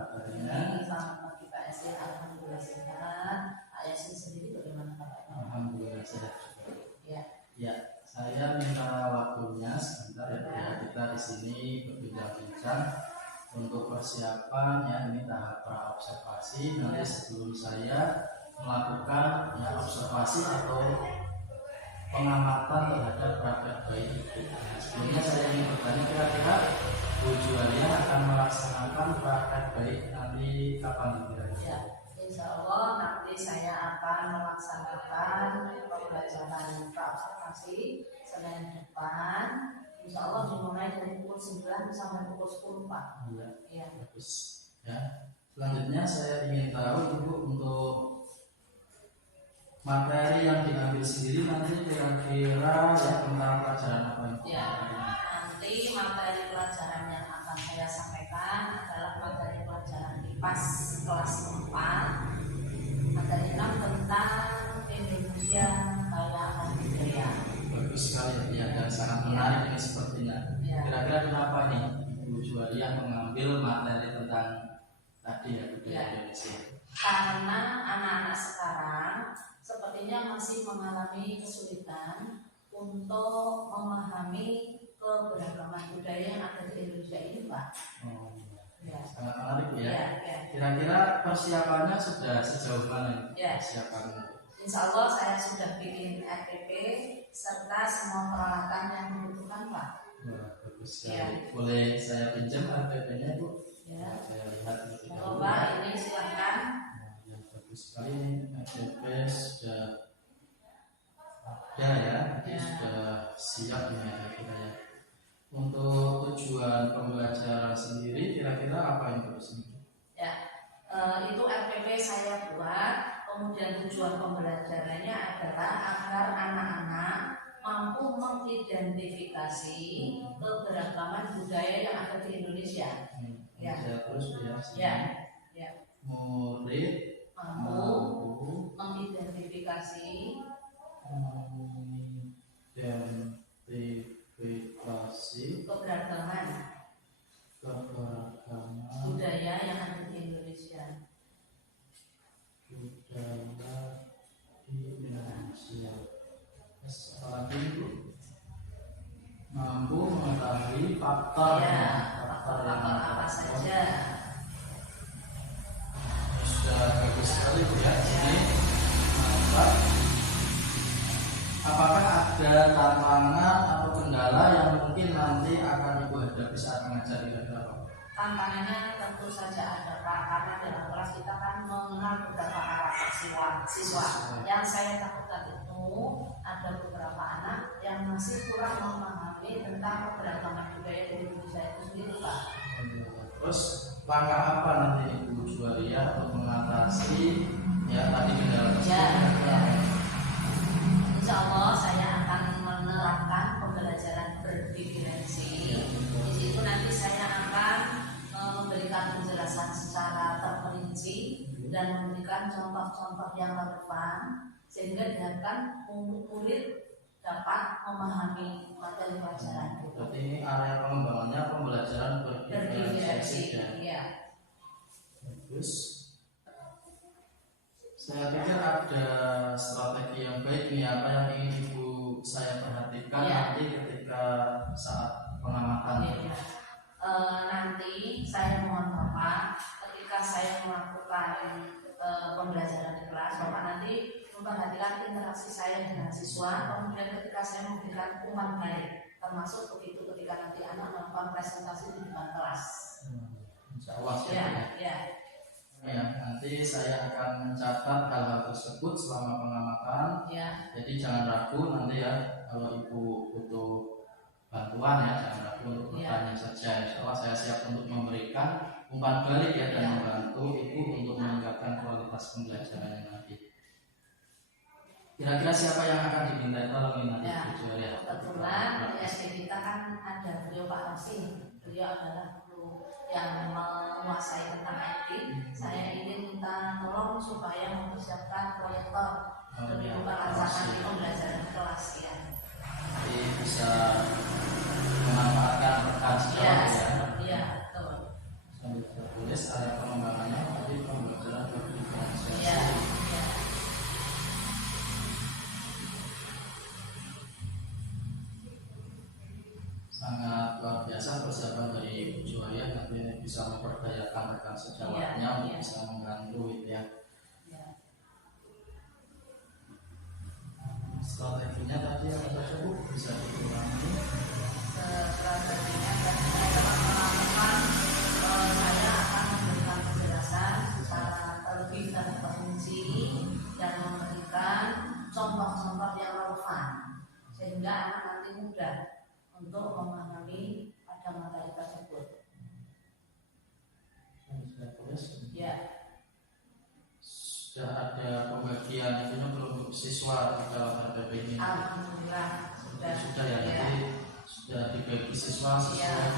kabarnya? Selamat pagi Pak Yasin, alhamdulillah sehat. Pak Yasin sendiri bagaimana kabarnya? Alhamdulillah sehat. Ya. Ya, saya minta waktunya sebentar ya. Kita di sini berbincang-bincang untuk persiapan ya, ini tahap praobservasi. Nanti sebelum saya melakukan ya observasi atau pengamatan terhadap praktek bayi ibu. Sebelumnya saya ingin bertanya, kira-kira Bu Juwaria akan melaksanakan praktek bayi nanti kapan kira-kira? Ya, insya Allah nanti saya akan melaksanakan pembelajaran praobservasi Senin depan. Insya Allah dimulai dari pukul 9 sampai pukul 10 Pak. Iya, Ya. bagus. Ya. Selanjutnya saya ingin tahu Ibu untuk materi yang diambil sendiri nanti kira-kira ya tentang pelajaran apa itu? Ya, nanti materi pelajaran yang akan saya sampaikan adalah materi pelajaran IPAS kelas 4. Materi 6 tentang Indonesia Kaya Akan Budaya. Bagus sekali ya, dan sangat menarik ini sepertinya. Ya. Kira-kira kenapa nih Ibu Juwaria mengambil materi tentang tadi ya budaya Indonesia? Karena anak-anak sekarang sepertinya masih mengalami kesulitan untuk memahami keberagaman budaya yang ada di Indonesia ini, Pak. Oh, Ya. sangat menarik ya. Ya. Kira-kira persiapannya sudah sejauh mana? Ya. Persiapannya? Insya Allah saya sudah bikin RPP serta semua peralatan yang dibutuhkan, Pak. Wah, bagus sekali. Ya. Boleh saya pinjam RPP-nya, Bu? Ya. Saya lihat lebih dahulu. Pak, ini silakan. Ya, bagus sekali. RPP sudah ada ya, jadi sudah siap ini kira-kira ya. Untuk tujuan pembelajaran sendiri kira-kira apa yang harus ini? Ya, itu RPP saya buat. Kemudian tujuan pembelajarannya adalah agar anak-anak mampu mengidentifikasi keberagaman budaya yang ada di Indonesia. Ya. Terus Ya. Ya. Murid Mampu mengidentifikasi keberagaman budaya yang ada di Indonesia. Apalagi itu mampu mengetahui faktor Faktor apa saja. Sudah bagus sekali ya. Ini apakah ada tantangan atau kendala yang mungkin nanti akan Ibu hadapi saat mengajar kira-kira? Tantangannya tentu saja ada Pak, karena dalam kelas kita kan mengenal beberapa karakter siswa. Yang saya takutkan itu ada beberapa anak yang masih kurang memahami tentang keberagaman budaya di Indonesia itu sendiri, Pak. Terus langkah apa nanti Ibu Juwaria untuk mengatasi ya tadi kendala tersebut? Ya. Insya Allah saya akan menerapkan pembelajaran berdiferensi. Di situ nanti saya akan memberikan penjelasan secara terperinci dan memberikan contoh-contoh yang relevan sehingga diharapkan murid dapat memahami materi pelajaran. Berarti ini area pengembangannya pembelajaran berdiferensi. Ya. Bagus. Saya pikir ada strategi yang baik nih, apa yang ingin Ibu saya perhatikan nanti ketika saat pengamatan. Nanti saya mohon Bapak ketika saya melakukan pembelajaran di kelas, Bapak nanti memperhatikan interaksi saya dengan siswa, kemudian ketika saya memberikan umpan balik, termasuk begitu ketika nanti anak melakukan presentasi di depan kelas. Insya Allah ya. Ya, nanti saya akan mencatat hal-hal tersebut selama pengamatan. Ya. Jadi jangan ragu nanti ya, kalau Ibu butuh bantuan ya, jangan ragu untuk bertanya saja. Insya Allah saya siap untuk memberikan umpan balik ya, dan membantu Ibu untuk meningkatkan kualitas pembelajarannya nanti. Kira-kira siapa yang akan diminta tolong nanti Bu Juwaria? Kebetulan SD kita kan ada beliau Pak Rosin. Beliau adalah guru yang menguasai tentang IT. Saya ingin minta tolong supaya mempersiapkan proyektor demi memperlancarkan di pembelajaran kelas ya. Jadi bisa memanfaatkan rekan sejawat ya. Iya, betul. Sambil tertulis area silakan saja waktunya untuk bisa mengganggu gitu ya. Strateginya tadi apa saja Bu? Bisa dikurangi. Strateginya teman-teman saya akan memberikan penjelasan secara terlebih dan terperinci dan memberikan contoh-contoh yang relevan sehingga anak nanti mudah untuk memahami pada materi tersebut. Ya. Sudah ada pembagian itu untuk siswa di dalam RPP ini. Alhamdulillah Sudah ya, jadi sudah dibagi siswa sesuai ya.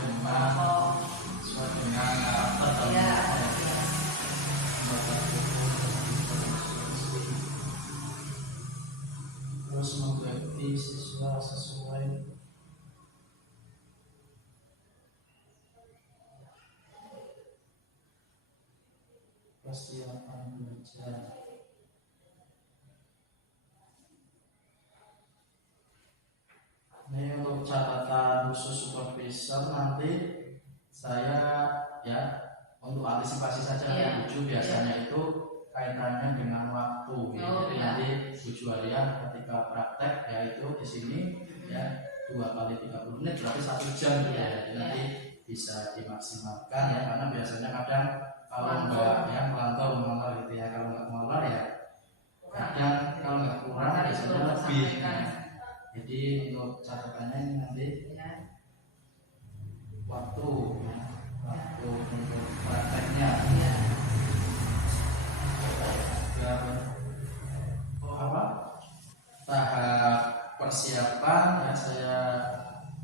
dengan karakter dan terus membagi siswa sesuai persiapan belajar. Ini untuk catatan khusus supervisor nanti saya ya untuk antisipasi saja Bu Ju, biasanya itu kaitannya dengan waktu. Jadi nanti Bu Juwaria ketika praktek ya itu di sini ya 2 kali 30 menit berarti 1 jam ya. Jadi nanti bisa dimaksimalkan ya, karena biasanya kadang kalau enggak ya melontar gitu ya, kalau enggak melontar ya kadang kalau enggak kurang biasanya lebih ya. Jadi untuk catatannya ini nanti waktu untuk prakteknya tahap persiapan ya saya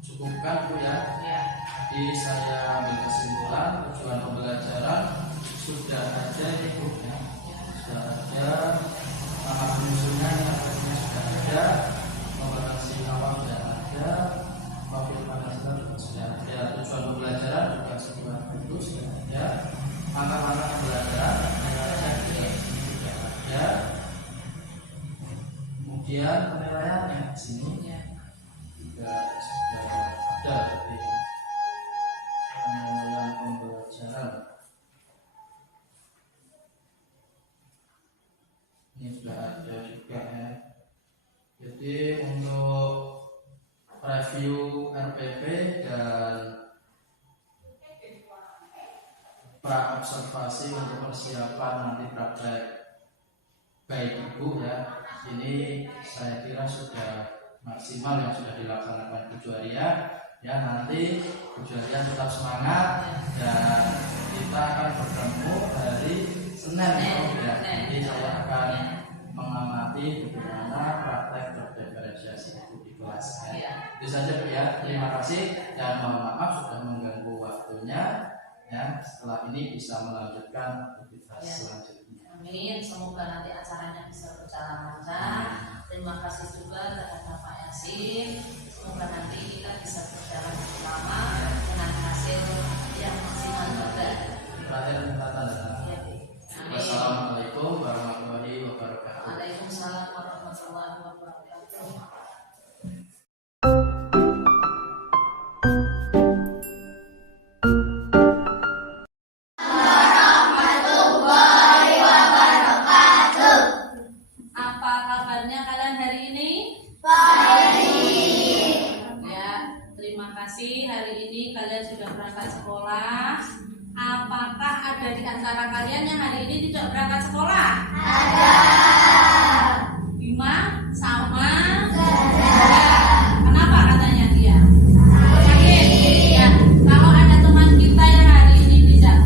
cukupkan Bu ya. Jadi saya ambil kesimpulan tujuan pembelajaran sudah ada ini Bu ya. Sudah ada nama penyusunnya sudah ada, kompetensi awal sudah ada, profil Pancasila juga sudah ada, tujuan pembelajaran juga sudah ada, langkah-langkah pembelajaran sudah ada, kemudian penilaiannya di sini juga sudah ada di penilaian pembelajaran. Ini sudah ada juga ya. Jadi untuk review RPP dan pra observasi untuk persiapan nanti praktek baik Ibu ya, ini saya kira sudah maksimal yang sudah dilaksanakan Bu Juwaria ya. Nanti Bu Juwaria tetap semangat dan kita akan bertemu hari Senin ya. Jadi saya akan mengamati bagaimana praktek berdiferensiasi itu di kelas ya. Itu saja Bu ya. Terima kasih dan mohon maaf sudah mengganggu waktunya ya. Setelah ini bisa melanjutkan aktivitas selanjutnya. Amin. Semoga nanti acaranya bisa berjalan lancar. Terima kasih juga terhadap Pak Yasin. Semoga nanti kita bisa berjalan bersama dengan hasil yang maksimal juga. Terakhir minta tanda tangan. Wassalamualaikum warahmatullahi wabarakatuh. Waalaikumsalam warahmatullahi wabarakatuh. Apa kabarnya kalian hari ini? Ya, terima kasih. Hari ini kalian sudah berangkat sekolah. Apakah ada di antara kalian yang hari ini tidak berangkat sekolah? Ada. Bima sama? Kenapa katanya dia? Sakit. Ya. Kalau ada teman kita yang hari ini tidak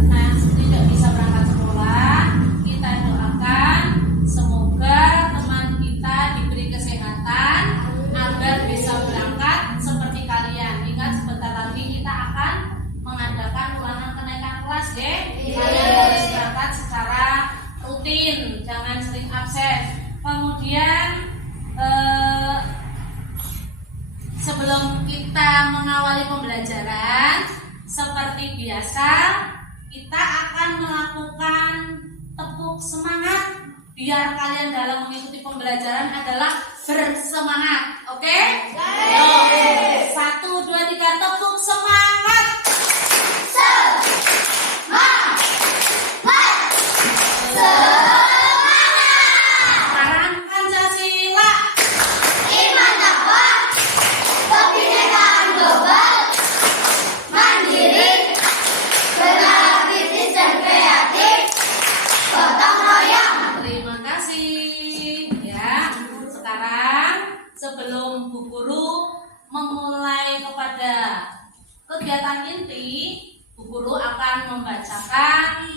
bisa berangkat sekolah, kita doakan semoga teman kita diberi kesehatan agar bisa berangkat seperti kalian. Ingat sebentar lagi kita akan mengadakan ulangan kenaikan kelas ya. Kalian harus berangkat secara rutin, jangan sering absen. Kemudian sebelum kita mengawali pembelajaran seperti biasa kita akan melakukan tepuk semangat biar kalian dalam mengikuti pembelajaran adalah bersemangat. Oke? Ayo, 1, 2, 3 tepuk semangat. Semangat. kegiatan inti, Bu Guru akan membacakan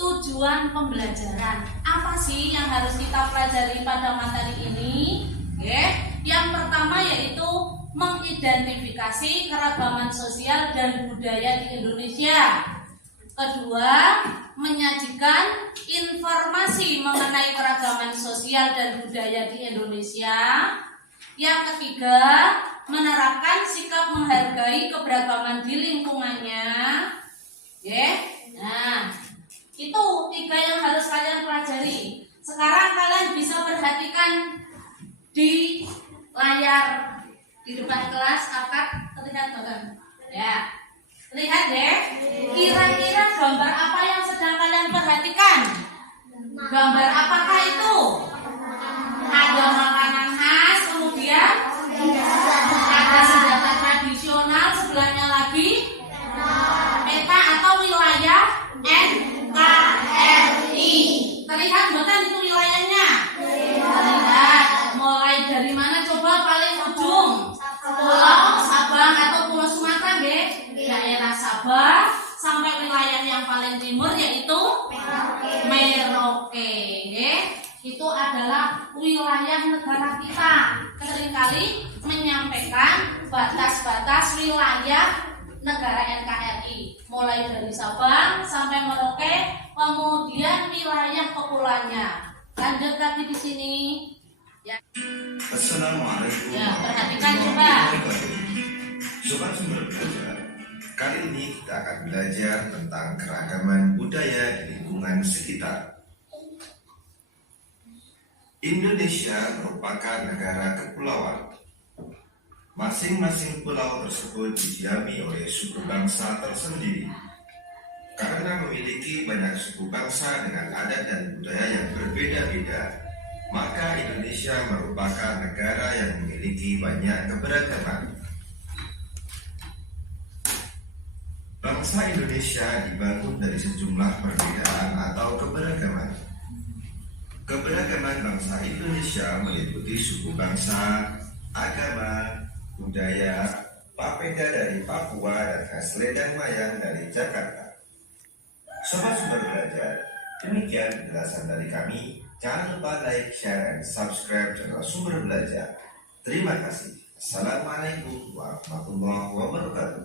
tujuan pembelajaran. Apa sih yang harus kita pelajari pada materi ini? Yang pertama yaitu mengidentifikasi keragaman sosial dan budaya di Indonesia. Kedua, menyajikan informasi mengenai keragaman sosial dan budaya di Indonesia. Yang ketiga, menerapkan sikap menghargai keberagaman di lingkungannya. Nah, itu 3 yang harus kalian pelajari. Sekarang kalian bisa perhatikan di layar di depan kelas, akad terlihat bukan? Ya, lihat deh. Kira-kira gambar apa yang sedang kalian perhatikan? Gambar apakah itu? Ada makanan khas, kemudian ada senjata tradisional, sebelahnya lagi peta atau wilayah NKRI. Terlihat bukan itu wilayahnya? Terlihat. Mulai dari mana coba paling ujung? Pulau Sabang atau Pulau Sumatera, daerah Sabah sampai wilayah yang paling timur yaitu Merauke. Itu adalah wilayah negara kita. Seringkali menyampaikan batas-batas wilayah negara NKRI, mulai dari Sabang sampai Merauke, kemudian wilayah kepulauannya. Lanjut lagi di sini. Ya. Assalamualaikum. Ya, perhatikan coba. Sobat Sumber Belajar, kali ini kita akan belajar tentang keragaman budaya di lingkungan sekitar. Indonesia merupakan negara kepulauan. Masing-masing pulau tersebut didiami oleh suku bangsa tersendiri. Karena memiliki banyak suku bangsa dengan adat dan budaya yang berbeda-beda, maka Indonesia merupakan negara yang memiliki banyak keberagaman. Bangsa Indonesia dibangun dari sejumlah perbedaan atau keberagaman. Keberagaman bangsa Indonesia meliputi suku bangsa, agama, budaya, papeda dari Papua dan Asle dan Mayang dari Jakarta. Sobat Sumber Belajar, demikian penjelasan dari kami. Jangan lupa like, share, dan subscribe channel Sumber Belajar. Terima kasih. Assalamualaikum warahmatullahi wabarakatuh.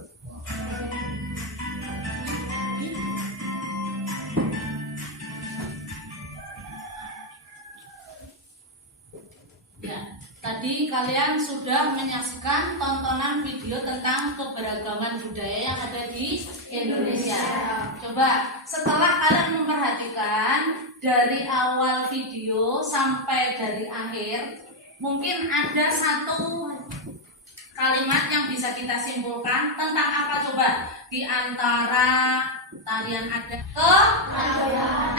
Ya, tadi kalian sudah menyaksikan tontonan video tentang keberagaman budaya yang ada di Indonesia. Coba setelah kalian memperhatikan dari awal video sampai dari akhir, mungkin ada satu kalimat yang bisa kita simpulkan tentang apa coba? Di antara tarian ada kearifan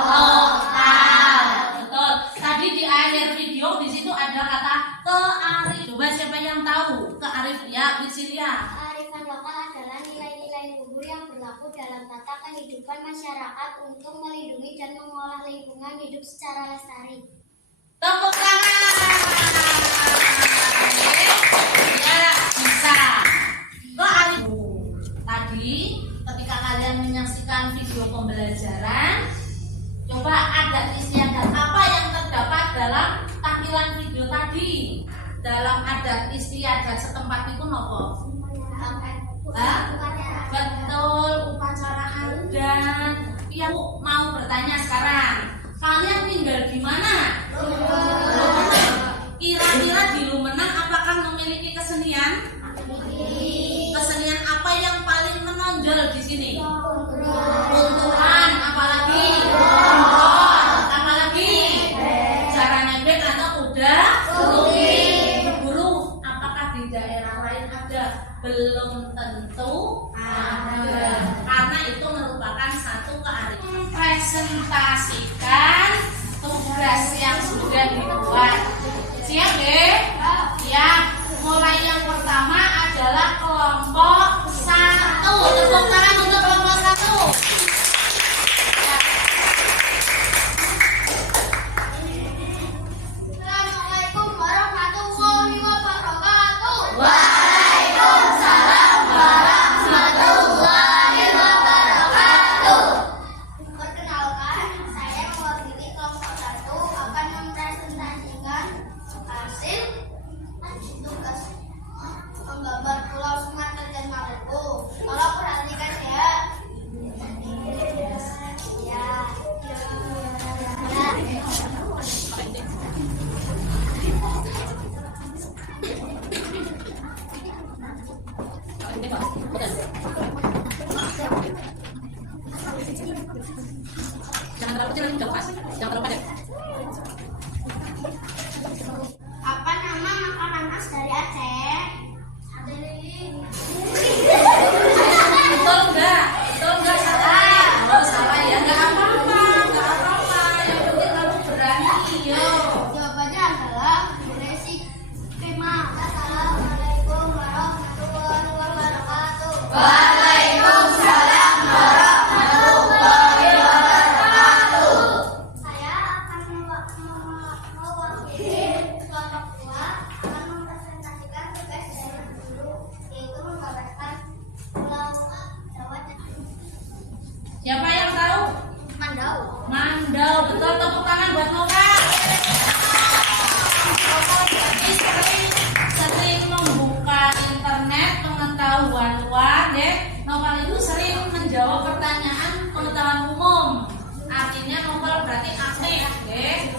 lokal. Betul. Tadi di akhir video di situ ada kata kearifan. Coba siapa yang tahu kearifan? Ya, Bicilia. Kearifan lokal adalah nilai-nilai luhur yang berlaku dalam tata kehidupan masyarakat untuk melindungi dan mengolah lingkungan hidup secara lestari. Tepuk tangan. Ya, bisa. Tadi ketika kalian menyaksikan video pembelajaran, coba ada istiadat apa yang terdapat dalam tampilan video tadi. Dalam adat istiadat setempat itu nopo? Betul, upacara adat. Yang mau bertanya sekarang, kalian tinggal di mana? Kira-kira di Lumenang apakah memiliki kesenian? Kesenian apa yang paling menonjol di sini? Kuntulan, apalagi? Apalagi? Cara nebek atau kuda? Guru, apakah di daerah lain ada? Belum tentu ada. Karena itu merupakan satu kearifan. Presentasikan tugas yang sudah dibuat. Siap deh? Ya, mulai yang pertama adalah kelompok 1. Tepuk tangan untuk kelompok 1. Assalamualaikum warahmatullahi wabarakatuh. Waalaikumsalam buat Nova. Nova jadi sering membuka internet pengetahuan luar, ya. Nova itu sering menjawab pertanyaan pengetahuan umum. Artinya Nova berarti aktif, ya.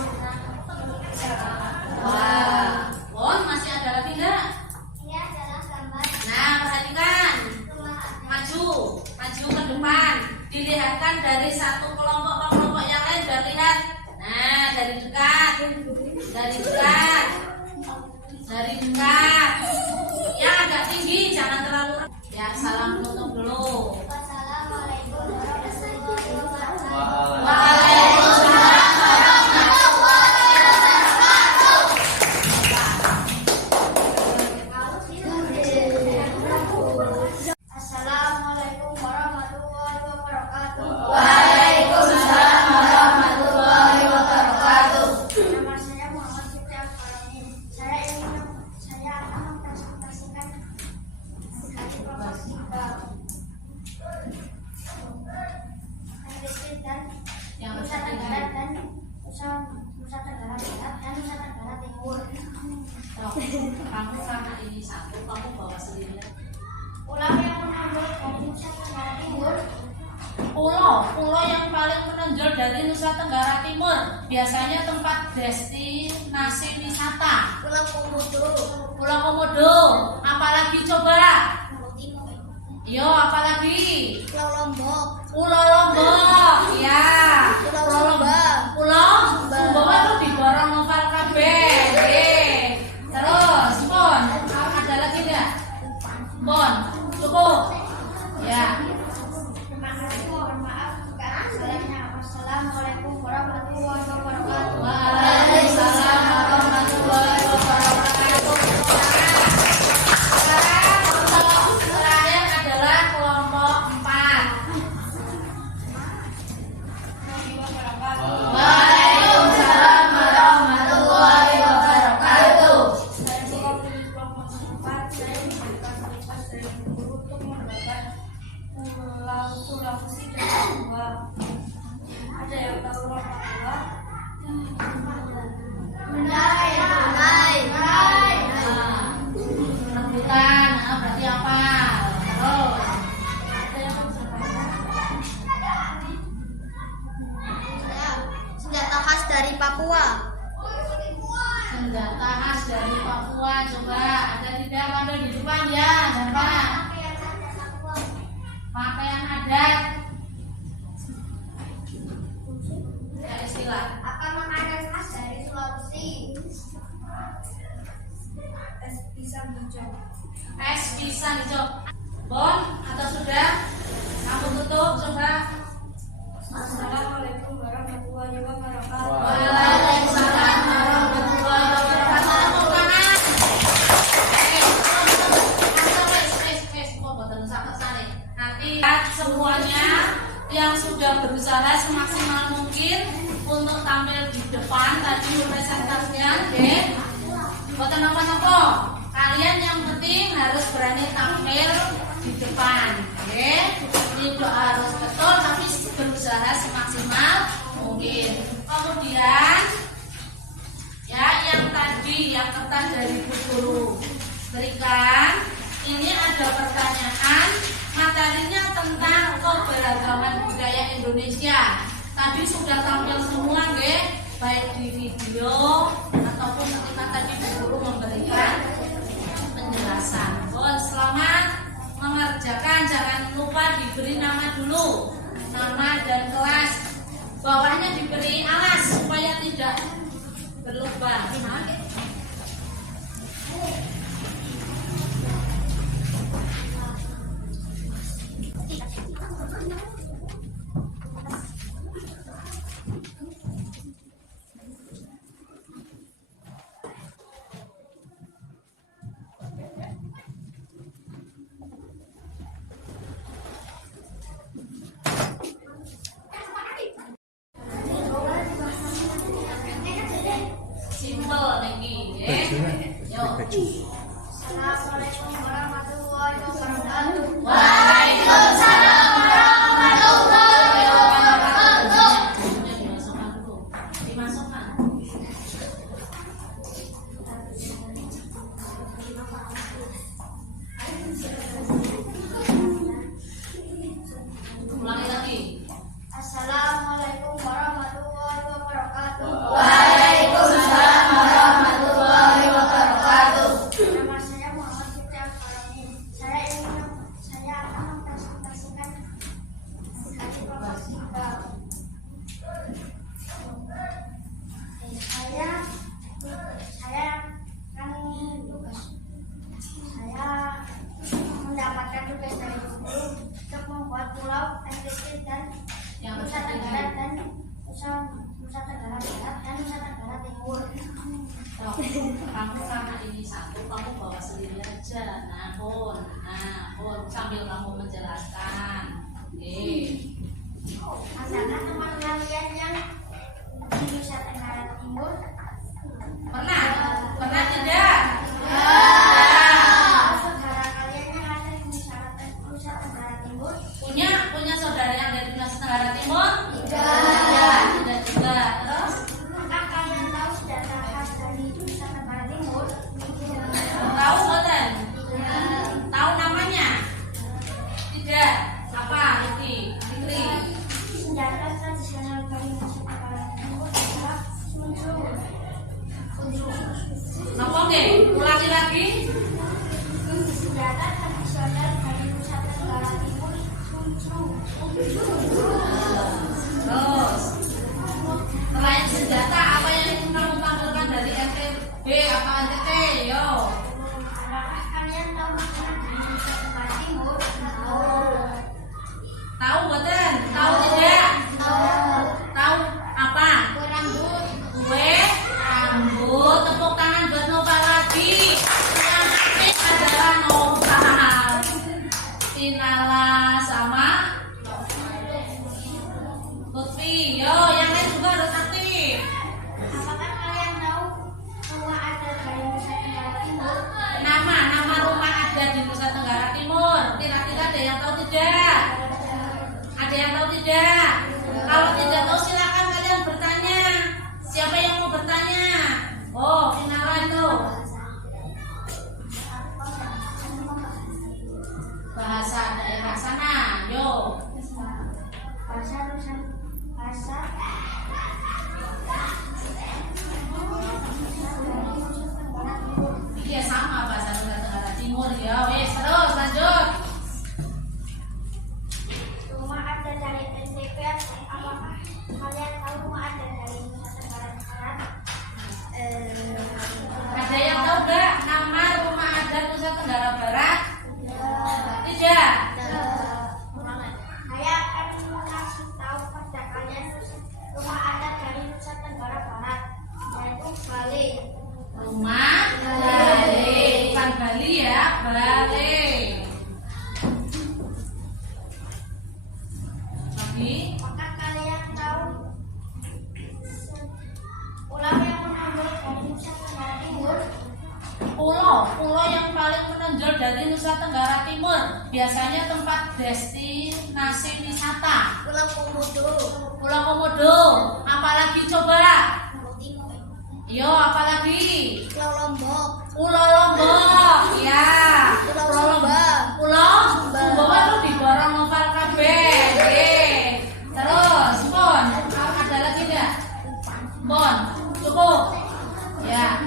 Wah, Bon, masih ada lagi enggak? Ini adalah gambar Nah, perhatikan. rumah Maju ke depan. Dilihatkan dari satu kelompok ke kelompok yang lain, biar lihat. Nah, dari dekat. Yang agak tinggi, jangan terlalu. Ya, salam tutup dulu. Wassalamualaikum warahmatullahi wabarakatuh. Waalaikumsalam Assalamualaikum warahmatullahi wabarakatuh. Waalaikumsalam warahmatullahi wabarakatuh. Nama saya Muhammad Fitri Al-Faramin. Saya akan mempresentasikan hari Kelompok 3. Agresif dan Yang Nusa Tenggara dan Nusa Tenggara Barat dan Nusa Tenggara Timur. Kamu sama ini satu, kamu bawa sendiri. Pulau yang menonjol dari Nusa Tenggara Timur. Pulau yang paling menonjol dari Nusa Tenggara Timur, biasanya tempat destinasi wisata. Pulau Komodo. Pulau Komodo, apalagi coba? Pulau Timur. Yo, apalagi? Pulau Lombok. Pulau Lombok, ya. Pulau Sumba. Pulau Sumba itu di Borong Noval kabeh. Terus, Bon, ada lagi nggak? Bon, cukup. Ya. Terima kasih, mohon maaf jika ada salahnya. Wassalamualaikum warahmatullahi wabarakatuh. Waalaikumsalam warahmatullahi wabarakatuh. Sekarang kelompok terakhir adalah kelompok 4. Waalaikumsalam warahmatullahi wabarakatuh. Saya mewakili kelompok 4. Saya memberikan tugas dari guru untuk mendapat Pulau Sulawesi dan Sumba. Ada yang tahu lompat bola? Menai. Rebutan, berarti apa? Terus. Ada yang senjata khas dari Papua. Senjata khas dari Papua, coba ada tidak pada di depan ya, jangan pakaian adat. Ya, istilah Apa makanan khas dari Sulawesi? Es pisang hijau. es pisang hijau. Bon, atau sudah? Kamu tutup, coba. Assalamualaikum warahmatullahi wabarakatuh. Waalaikumsalam warahmatullahi wabarakatuh. Tepuk tangan. Nanti semuanya yang sudah berusaha semaksimal mungkin untuk tampil di depan tadi presentasinya, deh. Boten apa-apa. Kalian yang penting harus berani tampil di depan, oke? Tidak harus betul, tapi berusaha semaksimal mungkin. Kemudian, ya yang tadi yang kertas dari Bu Guru berikan, ini ada pertanyaan materinya tentang keberagaman budaya Indonesia. Tadi sudah tampil semua, nggih, baik di video ataupun ketika tadi Bu Guru memberikan penjelasan. Selamat mengerjakan, jangan lupa diberi nama dulu, nama dan kelas. Bawahnya diberi alas supaya tidak berlubang. Simple niki, nggih. Yo. Assalamualaikum warahmatullahi wabarakatuh. Waalaikumsalam warahmatullahi NTT dan Yang Nusa Tenggara dan Nusa Tenggara Barat dan Nusa Tenggara Timur. Kamu karena ini satu, kamu bawa sendiri aja. Nah, Bon, sambil kamu menjelaskan. Adakah teman kalian yang di Nusa Tenggara Timur? Pernah tidak? Saudara kalian yang ada di Nusa Tenggara Timur? Punya saudara yang dari Nusa Tenggara Timur? Tidak juga. Terus? Apakah kalian tahu senjata khas dari Nusa Tenggara Timur? Tahu boten? Tahu namanya? Tidak. Apa? Fikri. Senjata tradisional dari Nusa Tenggara Timur adalah sunju. Napa nggih? Ulangi lagi. Senjata tradisional dari Nusa Tenggara Timur sunju. Terus selain senjata apa yang kamu tampilkan dari NTB apa NTT? Yo. Apakah kalian tahu makanan dari Nusa Tenggara Timur? Tahu boten? Tahu tidak? Tahu apa? Kue rambut. Tepuk tangan buat Nova lagi. Yang aktif adalah Nova. Tinala sama Lutfi. Yo, yang lain juga harus aktif. Apakah kalian tahu rumah adat dari Nusa Tenggara Timur? Nama rumah adat di Nusa Tenggara Timur. Kira-kira ada yang tahu tidak? Ada yang tahu tidak? Kalau tidak tahu silakan kalian bertanya. Siapa yang mau bertanya? Oh, kenalan tuh. Bahasa daerah sana. Yo. Bahasa Iya sama bahasa Nusa Tenggara Timur ya. Wes terus lanjut. rumah adat dari NTB. Apakah kalian tahu rumah adat dari Nusa Tenggara Barat? Ada yang tahu nggak nama rumah adat Nusa Tenggara Barat? Tidak. Saya akan kasih tahu pada kalian rumah adat dari Nusa Tenggara Barat, yaitu Bali. Rumah Bali, bukan Bali ya, Bali. Lagi, Apakah kalian tahu pulau yang menonjol dari Nusa Tenggara Timur? pulau yang paling menonjol dari Nusa Tenggara Timur, biasanya tempat destinasi wisata. Pulau Komodo. Pulau Komodo, apalagi coba? Yo, apalagi? Pulau Lombok. Pulau Lombok, ya. Pulau Sumba. Pulau Sumba itu di Borong Noval kabeh. Terus, Bon, ada lagi enggak? Bon, cukup. Ya.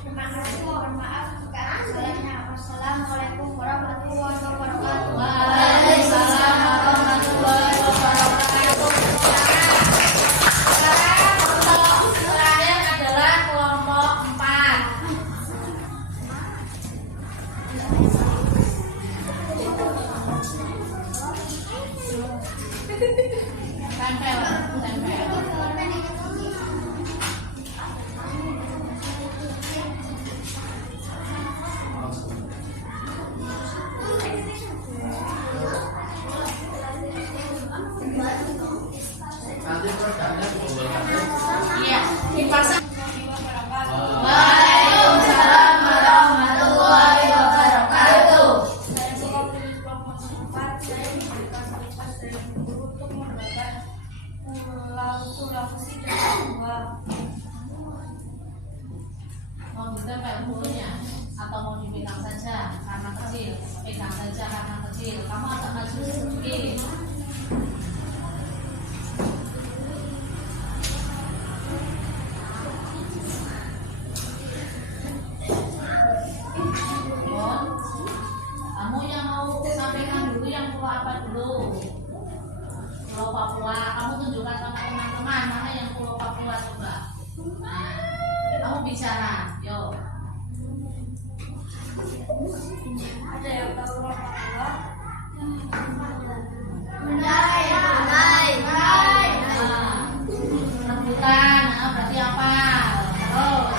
Terima kasih, mohon maaf jika ada salahnya. Wassalamualaikum warahmatullahi wabarakatuh. Waalaikumsalam warahmatullahi wabarakatuh. Sekarang untuk terakhir adalah kelompok 4. Nanti produknya dibolehkan. Iya, dipasang. Oh. Waalaikumsalam warahmatullahi wabarakatuh. Saya sekolah di kelompok 4. Saya diberikan tugas dari guru untuk membaca Pulau Sulawesi dan Sumba. Mau ditempel bukunya atau mau dipegang saja karena kecil? Pegang saja karena kecil. Kamu agak maju sedikit. Bon, kamu yang mau sampaikan dulu yang pulau apa dulu? Pulau Papua. Kamu tunjukkan sama teman-teman mana yang Pulau Papua coba. Nah, kamu bicara, yo. Ada yang tahu Pulau Papua? Rebutan, berarti apa? Terus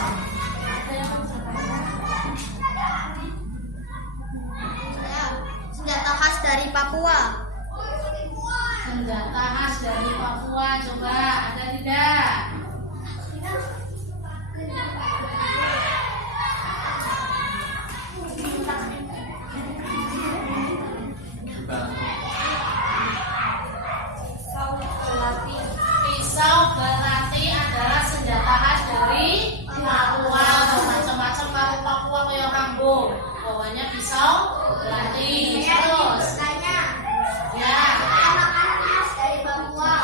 Senjata khas dari Papua. senjata khas dari Papua, coba ada tidak? Pisau berarti adalah senjata khas dari Papua. Macam-macam kalau Papua kayak Rambo. Bawahnya pisau berarti. Terus ya. Makanan khas dari Papua.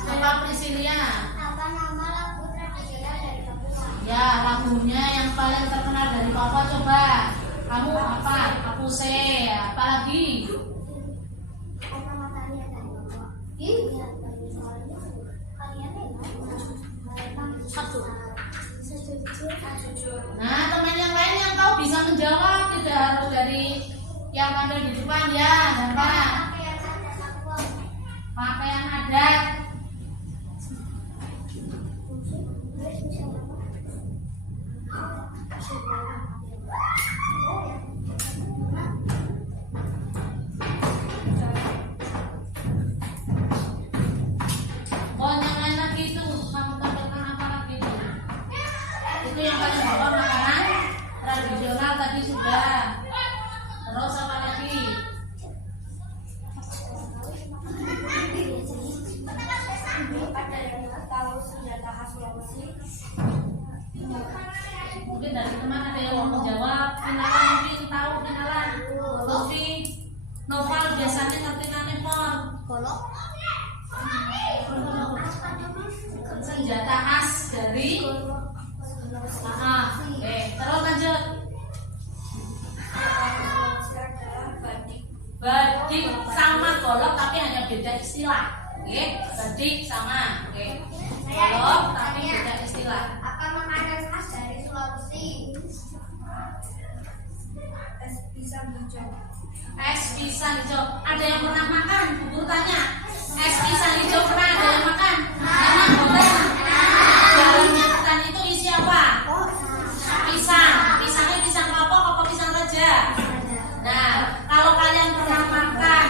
Coba Priscilia. Apa nama lagu tradisional dari Papua? Ya, lagunya yang paling terkenal dari Papua coba. Kamu apa? Aku C. Apa lagi? Apa nama tarian dari Papua? Iya, Nah, teman yang lain yang tahu bisa menjawab, tidak harus dari yang ada di depan ya. Gampang. Pakaian adat. Oh, yang lain lagi itu kamu tampilkan apa lagi itu? Itu yang paling bawah makanan tradisional tadi sudah. Terus apa lagi? Ada yang tahu senjata khas Sulawesi? Mungkin dari teman ada yang mau menjawab. Kenalan mungkin tahu kenalan. Lofi, Noval biasanya ngerti nanepon. Golok. Senjata khas dari. Oke, terus lanjut. Badik sama golok tapi hanya beda istilah. Oke, badik sama. Oke, golok tapi beda istilah. Apa makanan khas dari Sulawesi? Es pisang hijau. Es pisang hijau. Ada yang pernah makan? Bubur tanya. Es pisang hijau pernah ada yang makan? Karena boten. Dalamnya ketan itu isi apa? Pisang. Pisangnya pisang kapok apa pisang raja? Nah, kalau kalian pernah makan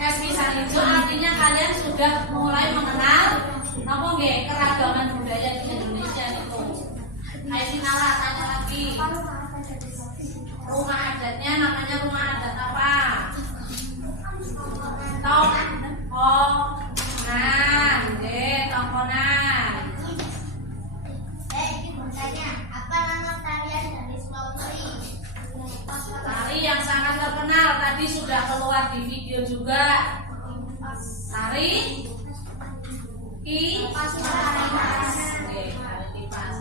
es pisang hijau, artinya kalian sudah mulai mengenal apa nggih keragaman budaya di Indonesia itu. Ayo Sinala tanya lagi. Rumah adatnya namanya rumah adat apa? Tongkonan, tongkonan. Ini bertanya, apa nama tarian dari Sulawesi? Tari yang sangat terkenal tadi sudah keluar di video juga. Tari kipas. Oke, tari kipas.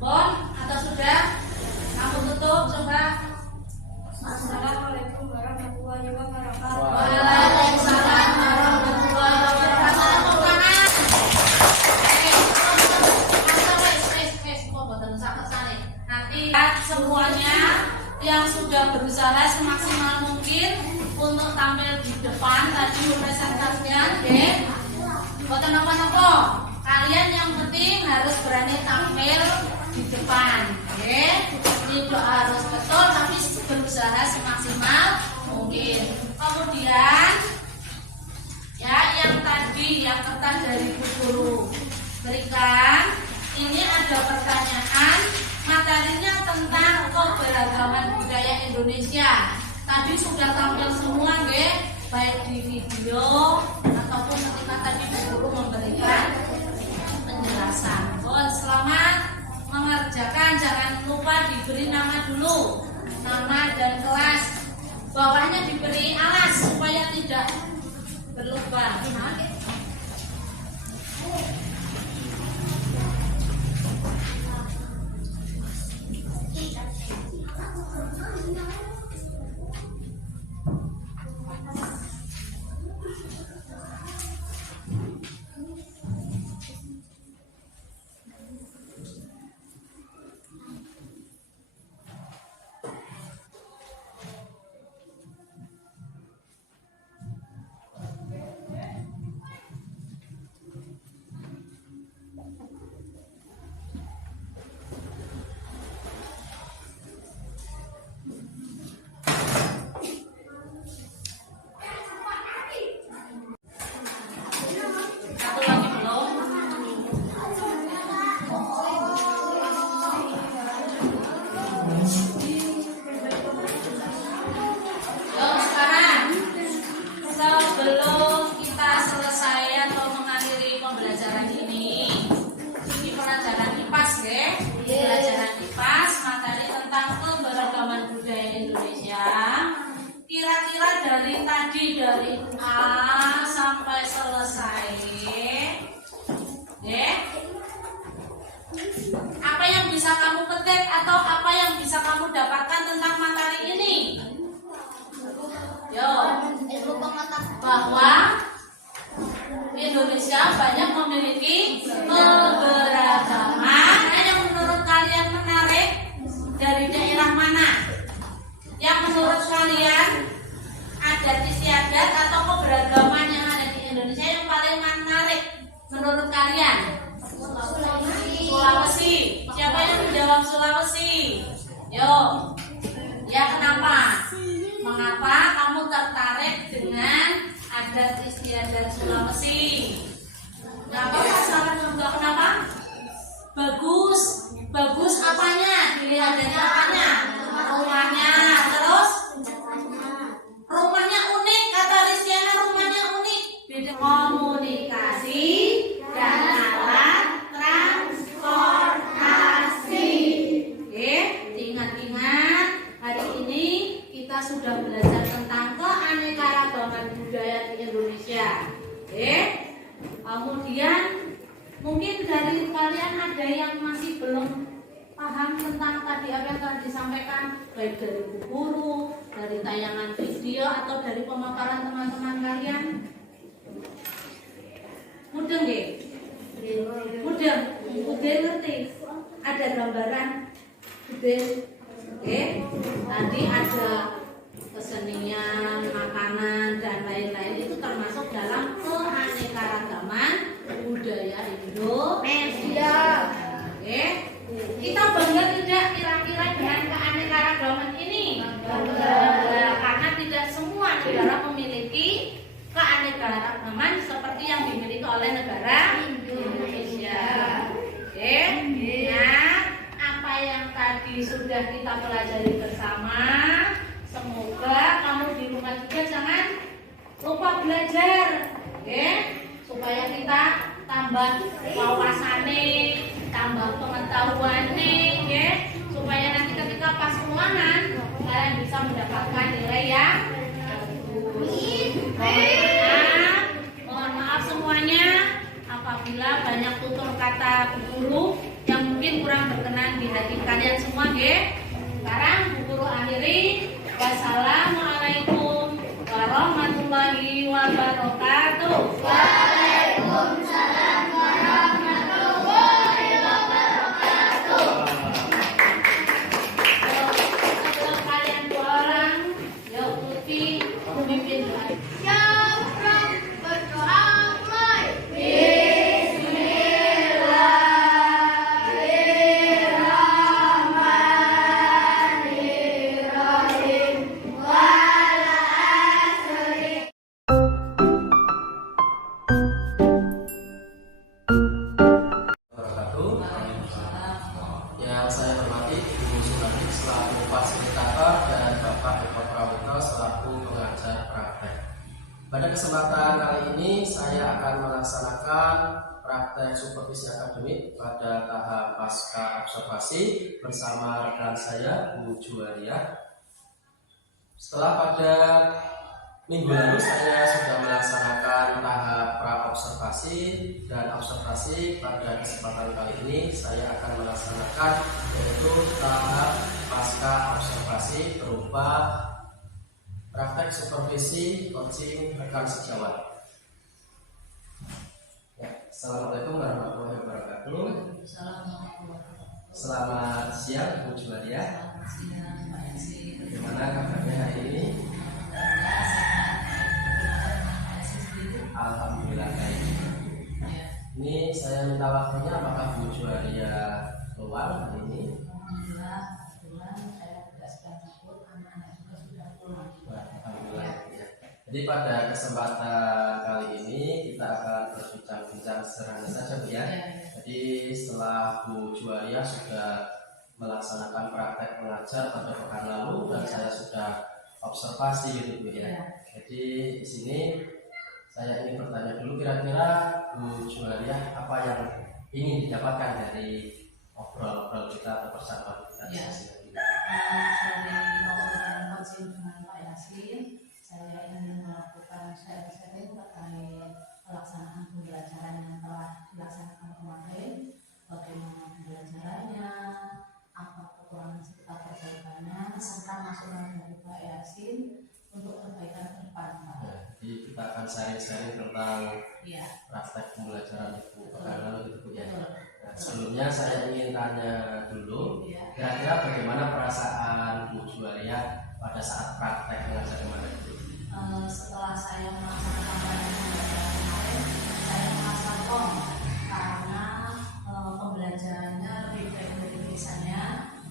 Bon, atau sudah? Kamu tutup coba. Assalamualaikum warahmatullahi wabarakatuh. Waalaikumsalam warahmatullahi wabarakatuh. Tepuk tangan. Nanti semuanya yang sudah berusaha semaksimal mungkin untuk tampil di depan tadi presentasinya, oke? Boten apa-apa. Kalian yang penting harus berani tampil di depan, oke? Tidak harus betul tapi berusaha semaksimal mungkin. Kemudian ya yang tadi yang kertas dari Bu Guru berikan, ini ada pertanyaan materinya tentang keberagaman budaya Indonesia. Tadi sudah tampil semua nggih, baik di video ataupun ketika tadi Bu Guru memberikan penjelasan. Selamat mengerjakan, jangan lupa diberi nama dulu, nama dan kelas. Bawahnya diberi alas supaya tidak berlubang. Apa yang bisa kamu petik atau apa yang bisa kamu dapatkan tentang materi ini? Yo, bahwa Indonesia banyak memiliki keberagaman. Yang menurut kalian menarik dari daerah mana? Yang menurut kalian adat istiadat atau keberagaman yang ada di Indonesia yang paling menarik menurut kalian? Sulawesi. Siapa yang menjawab Sulawesi? Yo. Ya, kenapa? Mengapa kamu tertarik dengan adat istiadat Sulawesi? Kenapa masalah juga? Kenapa? Bagus. Bagus apanya? Dilihat dari apanya? Rumahnya. Terus? Rumahnya unik. Kata Ristiana rumahnya unik. Beda komunikasi dan alat transportasi. Oke, ingat-ingat hari ini kita sudah belajar tentang keanekaragaman budaya di Indonesia. Oke. Kemudian mungkin dari kalian ada yang masih belum paham tentang tadi apa yang telah disampaikan, baik dari bu guru, dari tayangan video atau dari pemaparan teman-teman kalian. Mudeng nggih? Mudeng. Mudeng ngerti? Ada gambaran mudeng. Oke. Tadi ada kesenian, makanan dan lain-lain, itu termasuk dalam keanekaragaman budaya Indonesia. Oke. Kita bangga tidak kira-kira dengan keanekaragaman ini? Bangga. Karena tidak semua negara memiliki keanekaragaman seperti yang dimiliki oleh negara Indonesia. Oke. Ingat apa yang tadi sudah kita pelajari bersama. Semoga kamu di rumah juga jangan lupa belajar, oke? Supaya kita tambah wawasannya, tambah pengetahuannya, oke? Supaya nanti ketika pas ulangan kalian bisa mendapatkan nilai yang bagus. Mohon maaf semuanya apabila banyak tutur kata guru yang mungkin kurang berkenan di hati kalian semua, oke? Sekarang Bu Guru akhiri. Wassalamualaikum warahmatullahi wabarakatuh. Waalaikumsalam warahmatullahi wabarakatuh. Sebelum kalian dua orang, yuk Lutfi memimpin doa. Yang saya hormati Ibu Sulami selaku fasilitator dan Bapak Eko Prawito selaku pengajar praktek. Pada kesempatan kali ini saya akan melaksanakan praktek supervisi akademik pada tahap pasca observasi bersama rekan saya Bu Juwaria. Setelah pada minggu lalu saya sudah melaksanakan tahap pra-observasi dan observasi. Pada kesempatan kali ini saya akan melaksanakan yaitu tahap pasca observasi berupa praktek supervisi coaching rekan sejawat. Ya, Assalamualaikum warahmatullahi wabarakatuh. Selamat siang Bu Juwaria. Bagaimana kabarnya hari ini? Alhamdulillah baik. Ini saya minta waktunya, apakah Bu Juwaria keluar hari ini? Alhamdulillah, kebetulan saya tidak sedang takut, anak-anak juga sudah pulang. Alhamdulillah. Ya. Jadi pada kesempatan kali ini kita akan berbincang-bincang sederhana saja, Bu ya. Jadi setelah Bu Juwaria sudah melaksanakan praktek mengajar pada pekan lalu dan saya sudah observasi gitu Bu ya. Jadi di sini saya ingin bertanya dulu, kira-kira Bu Juwaria apa yang ingin didapatkan dari obrol-obrol kita atau persamaan kita di sini? Dari obrolan coaching dengan Pak Yasin, saya ingin melakukan sharing-sharing terkait pelaksanaan pembelajaran yang telah dilaksanakan kemarin, bagaimana pembelajaran masukan dari Pak Yasin untuk kebaikan ke depan, Pak. Nah, jadi kita akan sharing-sharing tentang Iya. praktek pembelajaran Ibu pekan lalu gitu Bu ya. Betul. Nah, sebelumnya saya ingin tanya dulu, Iya. kira-kira bagaimana perasaan Bu Juwaria pada saat praktek mengajar kemarin Bu? Setelah saya melaksanakan pembelajaran kemarin, saya merasa plong karena pembelajarannya lebih baik dari biasanya,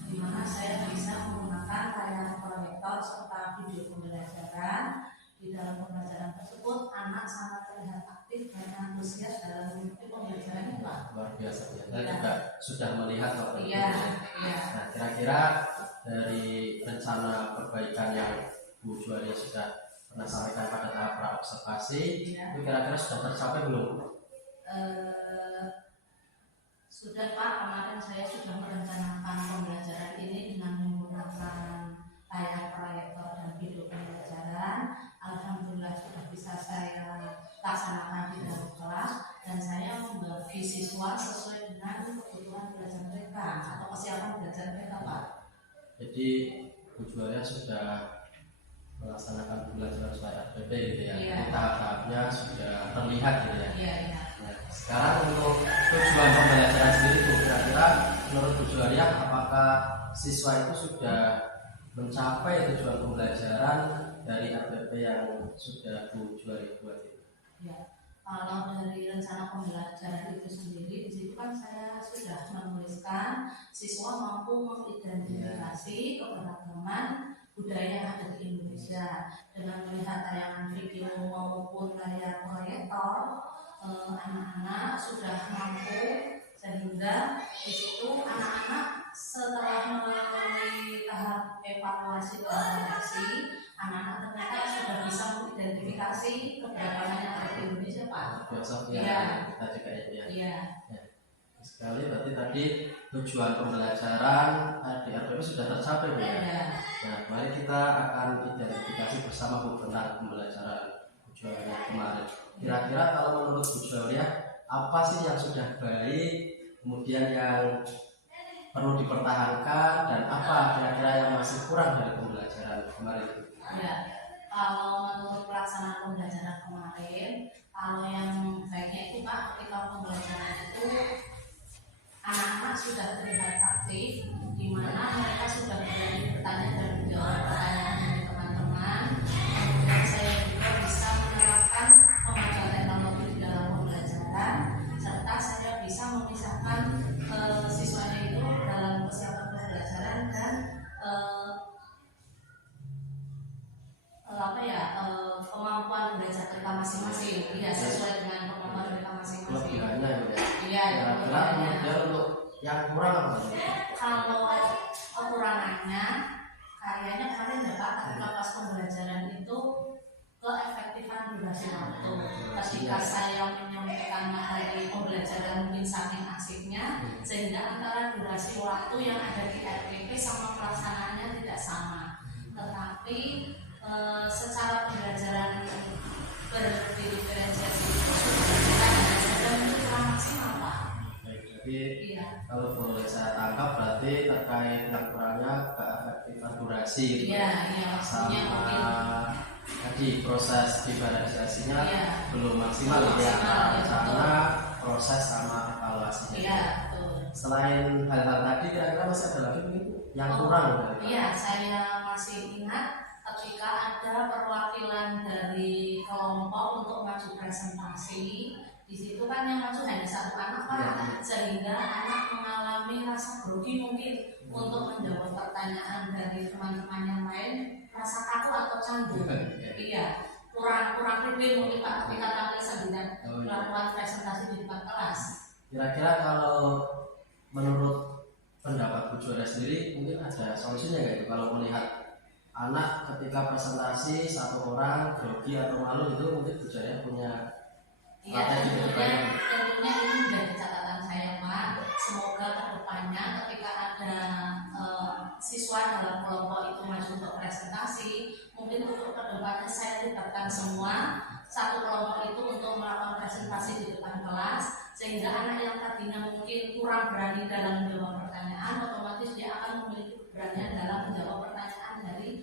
di mana saya bisa menggunakan layar proyektor serta video pembelajaran. Di dalam pembelajaran tersebut, anak sangat terlihat aktif dan antusias dalam mengikuti pembelajaran, Pak. Luar biasa ya. Saya Iya. juga sudah melihat waktu itu. Iya, Ya. iya. Nah, kira-kira dari rencana perbaikan yang Bu Juwaria sudah pernah sampaikan pada tahap praobservasi, Iya. itu kira-kira sudah tercapai belum? Sudah Pak, kemarin saya sudah merencanakan pembelajaran ini dengan menggunakan layar proyektor dan video pembelajaran. Alhamdulillah sudah bisa saya laksanakan di dalam kelas dan saya membagi siswa sesuai dengan kebutuhan belajar mereka atau kesiapan belajar mereka, Pak. Jadi Bu Juwaria sudah melaksanakan pembelajaran sesuai RPP gitu ya. Iya. Jadi tahap-tahapnya sudah terlihat gitu ya. Iya, iya. Nah, sekarang untuk tujuan pembelajaran sendiri Bu, kira-kira menurut Bu Juwaria apakah siswa itu sudah mencapai tujuan pembelajaran dari RPP yang sudah Bu Juwaria buat itu? Ya, kalau dari rencana pembelajaran itu sendiri, di situ kan saya sudah menuliskan siswa mampu mengidentifikasi keberagaman budaya yang ada di Indonesia dengan melihat tayangan video maupun layar proyektor. Anak-anak sudah mampu sehingga di situ anak-anak setelah melalui tahap evaluasi dan refleksi, anak-anak ternyata sudah bisa mengidentifikasi keberagaman yang ada di Indonesia, Pak. Biasa Iya. ya, kita juga itu ya. Iya. Sekali berarti tadi tujuan pembelajaran di RPP sudah tercapai Bu ya. Iya. Nah, mari kita akan identifikasi bersama Bu tentang pembelajaran Bu Juwaria kemarin. Kira-kira kalau menurut Bu Juwaria apa sih yang sudah baik, kemudian yang perlu dipertahankan dan apa kira-kira yang masih kurang dari pembelajaran kemarin? Ya, kalau menurut pelaksanaan pembelajaran kemarin, kalau yang baiknya itu Pak, ketika pembelajaran itu anak-anak sudah terlihat aktif, di mana mereka sudah berani bertanya dan menjawab pertanyaan dari teman-teman. Kemudian saya juga bisa menerapkan kemajuan teknologi di dalam pembelajaran, serta saya bisa memisahkan siswanya itu dalam persiapan pembelajaran dan kemampuan belajar mereka masing-masing, ya sesuai dengan kemampuan mereka masing-masing. Kelebihannya ya. Iya, Kira-kira kelebihannya. kemudian untuk yang kurang apa? Kalau kekurangannya, kayaknya kemarin dapat ketika pas pembelajaran itu keefektifan durasi waktu. Ketika saya menyampaikan materi pembelajaran mungkin saking asiknya, sehingga antara durasi waktu yang ada di RPP sama pelaksanaannya tidak sama. Tetapi secara pembelajaran berdiferensiasi itu sudah itu kurang maksimal, Pak. Baik, jadi Iya. kalau boleh saya tangkap berarti terkait yang kurangnya keefektifan durasi gitu. Iya, iya, maksudnya Sama mungkin tadi proses diferensiasinya Iya. belum maksimal Belum ya, maksimal, ya, rencana proses sama evaluasinya. iya, betul. Selain hal-hal tadi kira-kira masih ada lagi mungkin Bu, yang kurang dari Iya, saya masih ingat ketika ada perwakilan dari kelompok untuk maju presentasi. Di situ kan yang maju hanya satu anak, Pak, Iya. sehingga anak mengalami rasa grogi mungkin untuk menjawab pertanyaan dari teman-teman yang lain, rasa kaku atau canggung. Iya, kurang pede mungkin Pak ketika tampil sendirian Oh, iya. melakukan presentasi di depan kelas. Kira-kira kalau menurut pendapat Bu Juwaria sendiri mungkin ada solusinya nggak itu kalau melihat anak ketika presentasi satu orang grogi atau malu itu mungkin Bu Juwaria punya Iya, strategi ke depannya. tentunya ini menjadi catatan saya, Pak. Semoga kedepannya ketika ada siswa dalam kelompok itu maju untuk presentasi, mungkin untuk kedepannya saya libatkan semua satu kelompok itu untuk melakukan presentasi di depan kelas, sehingga anak yang tadinya mungkin kurang berani dalam menjawab pertanyaan, otomatis dia akan memiliki keberanian dalam menjawab pertanyaan dari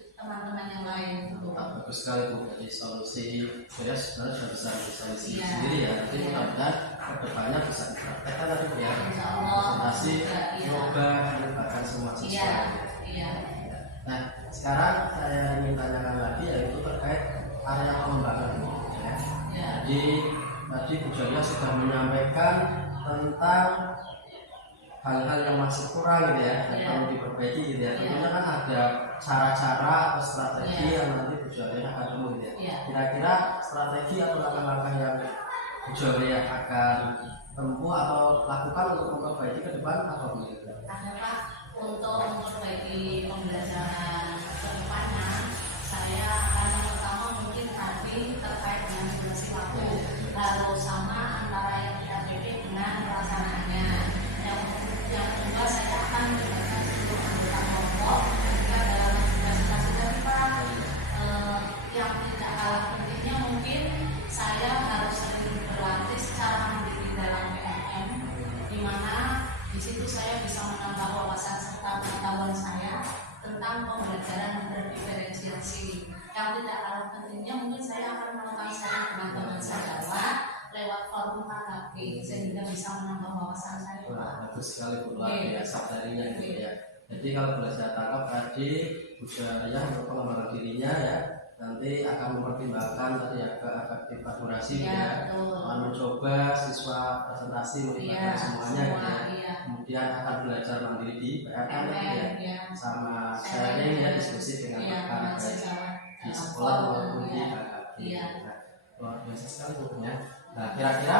bagus sekali Bu. Jadi solusi saya sebenarnya sudah bisa solusi Iya. sendiri ya. Jadi Iya. mudah-mudahan kedepannya bisa dipraktekkan tadi Bu ya. Insya Allah. Presentasi, Iya. yoga, melibatkan semua siswa. Iya, iya. Nah, sekarang saya ingin tanyakan lagi yaitu terkait area pengembangan Bu, ya. Iya. Jadi tadi Bu Jaya sudah menyampaikan tentang hal-hal yang masih kurang gitu ya, yang Iya. perlu diperbaiki gitu ya. Iya. Tentunya kan ada cara-cara atau strategi Iya. yang nanti Bu Jaya akan temui gitu ya. Iya. Kira-kira strategi atau langkah-langkah yang Bu Jaya akan tempuh atau lakukan untuk memperbaiki ke depan apa Bu? Ada Pak, untuk memperbaiki pembelajaran ke depannya, saya akan yang pertama mungkin tadi terkait dengan durasi waktu, lalu sama antara yang kita pilih dengan pelaksanaannya. Yang kedua, saya akan melibatkan seluruh anggota kelompok ketika dalam tugas-tugas tadi Pak. Yang tidak kalah pentingnya mungkin saya harus sering berlatih secara mandiri dalam PMM, di mana di situ saya bisa menambah wawasan serta pengetahuan saya tentang pembelajaran berdiferensiasi. Yang tidak kalah pentingnya mungkin saya akan melakukan sharing dengan teman sejawat lewat forum KKP sehingga bisa menambah wawasan saya. Wah, bagus sekali Bu, luar Iya. biasa darinya gitu Iya. ya. Jadi kalau boleh saya tangkap tadi Bu Jaya untuk pengembangan dirinya ya, nanti akan mempertimbangkan tadi ya keefektifan durasi gitu Iya, ya. betul. Akan mencoba siswa presentasi Iya, melibatkan semuanya gitu ya. iya. Kemudian akan belajar mandiri di PMM gitu ya. Iya. Sama sharing ya, diskusi dengan Iya, rekan dengan baik sejawat di dalam sekolah forum, maupun di iya. KKP. Iya. Nah, luar biasa sekali Bu ya. Nah, kira-kira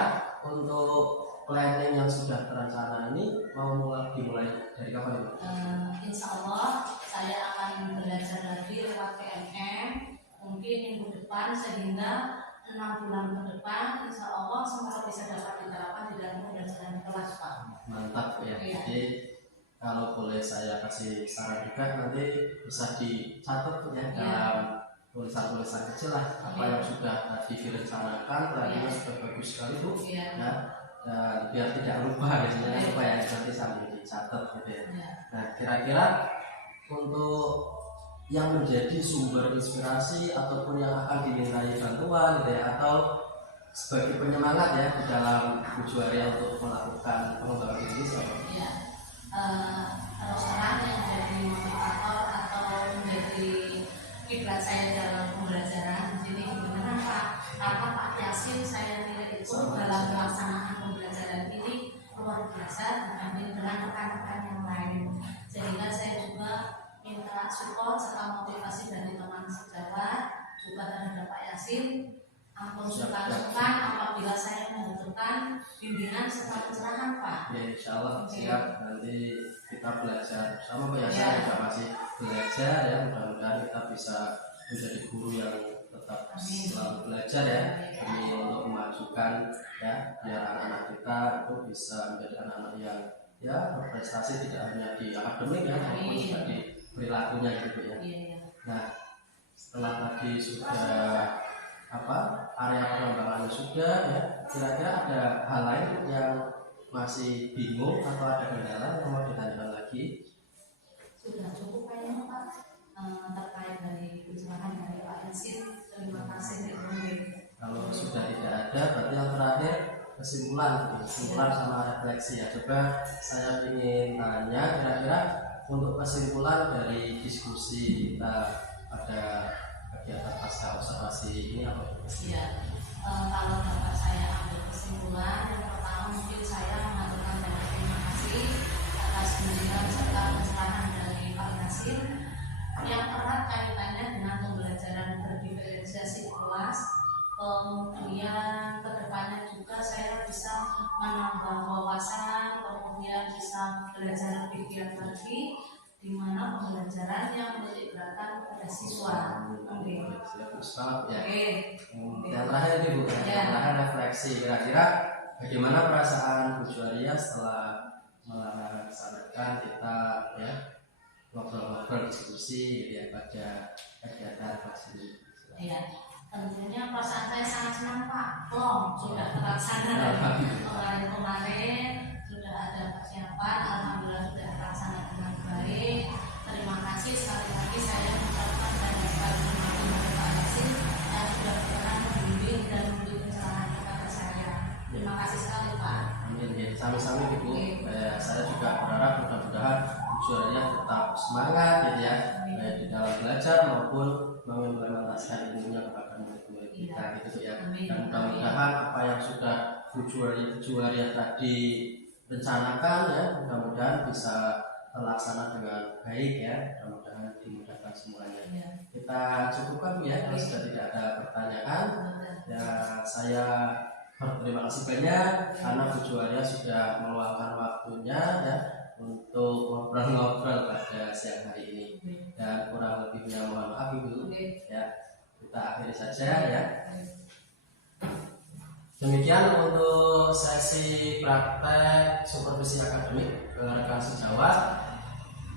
untuk planning yang sudah terencana ini mau dimulai dari kapan Bu? Insya Allah saya akan belajar lagi lewat PMM mungkin minggu depan sehingga 6 bulan ke depan Insya Allah semoga bisa dapat diterapkan di dalam pembelajaran di kelas Pak. Mantap Bu ya. Iya. Jadi kalau boleh saya kasih saran juga nanti bisa dicatat Bu ya Iya. dalam tulisan-tulisan kecil lah apa Iya. yang sudah tadi direncanakan, plannya sudah bagus sekali Bu. Iya. Ya, dan biar tidak lupa gitu ya, Iya. supaya nanti sambil dicatat gitu ya. Iya. Nah, kira-kira untuk yang menjadi sumber inspirasi ataupun yang akan dimintai bantuan gitu ya, atau sebagai penyemangat ya di dalam tujuannya untuk melakukan pengembangan diri siapa? Iya. Terus terang yang menjadi motivator atau menjadi kiblat saya dalam pembelajaran di sini gimana Pak? Karena Pak Yasin saya nilai itu dalam pelaksanaan pembelajaran ini luar biasa dibanding dengan rekan-rekan yang lain. Sehingga saya juga minta support serta motivasi dari teman sejawat juga terhadap Pak Yasin. Ampun sukan-sukan apabila saya membutuhkan bimbingan serta pencerahan Pak. Ya insya Allah Oke. siap, nanti kita belajar sama Bu ya. Iya. Saya juga masih belajar ya, mudah-mudahan kita bisa menjadi guru yang tetap Amin. selalu belajar ya, demi untuk memajukan ya, biar anak-anak kita itu bisa menjadi anak-anak yang ya berprestasi tidak hanya di akademik ya, maupun Amin. juga di perilakunya gitu ya. Iya, iya. Nah, setelah tadi sudah area pengembangannya sudah ya, kira-kira ada hal lain yang masih bingung atau ada kendala yang mau ditanyakan lagi? Sudah cukup kayaknya Pak terkait dari pencerahan dari Pak Yasin. Terima kasih Kalau sudah tidak ada, berarti yang terakhir kesimpulan sama refleksi ya. Coba saya ingin tanya, kira-kira untuk kesimpulan dari diskusi kita pada kegiatan pasca observasi ini apa? Ya, kalau dapat saya ambil kesimpulan, yang pertama mungkin saya mengaturkan banyak terima kasih atas kunjungan serta pencerahan dari Pak Yasin yang erat kaitannya dengan pembelajaran berdiferensiasi kelas. Kemudian kedepannya juga saya bisa menambah wawasan, kemudian bisa belajar lebih giat lagi, di mana pembelajaran yang menitik beratkan kepada siswa. Oke. Siap, semangat ya. Oke. Yang terakhir ini Bu, Ya. yang terakhir refleksi. Kira-kira bagaimana perasaan Bu Juwaria setelah melaksanakan kita ya ngobrol-ngobrol diskusi gitu ya pada kegiatan refleksi ini? Iya, tentunya perasaan saya sangat senang Pak. Sudah terlaksana kemarin sudah ada persiapan, alhamdulillah sudah terlaksana dengan baik. Terima kasih sekali lagi saya mengucapkan banyak sekali terima kasih kepada Pak Yasin kita gitu ya. Amin. Dan mudah-mudahan apa yang sudah Bu Juwaria tadi rencanakan ya, mudah-mudahan bisa terlaksana dengan baik ya, mudah-mudahan dimudahkan semuanya. Ya. Kita cukupkan Bu ya, kalau sudah tidak ada pertanyaan. Ya, saya berterima kasih banyak karena Bu Juwaria sudah meluangkan waktunya ya untuk ngobrol-ngobrol pada siang hari ini. Dan kurang lebihnya mohon maaf Ibu. Ya, kita akhiri saja ya. Demikian untuk sesi praktek supervisi akademik rekan sejawat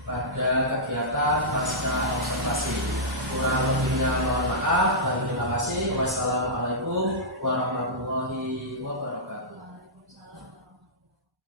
pada kegiatan pasca observasi. Kurang lebihnya mohon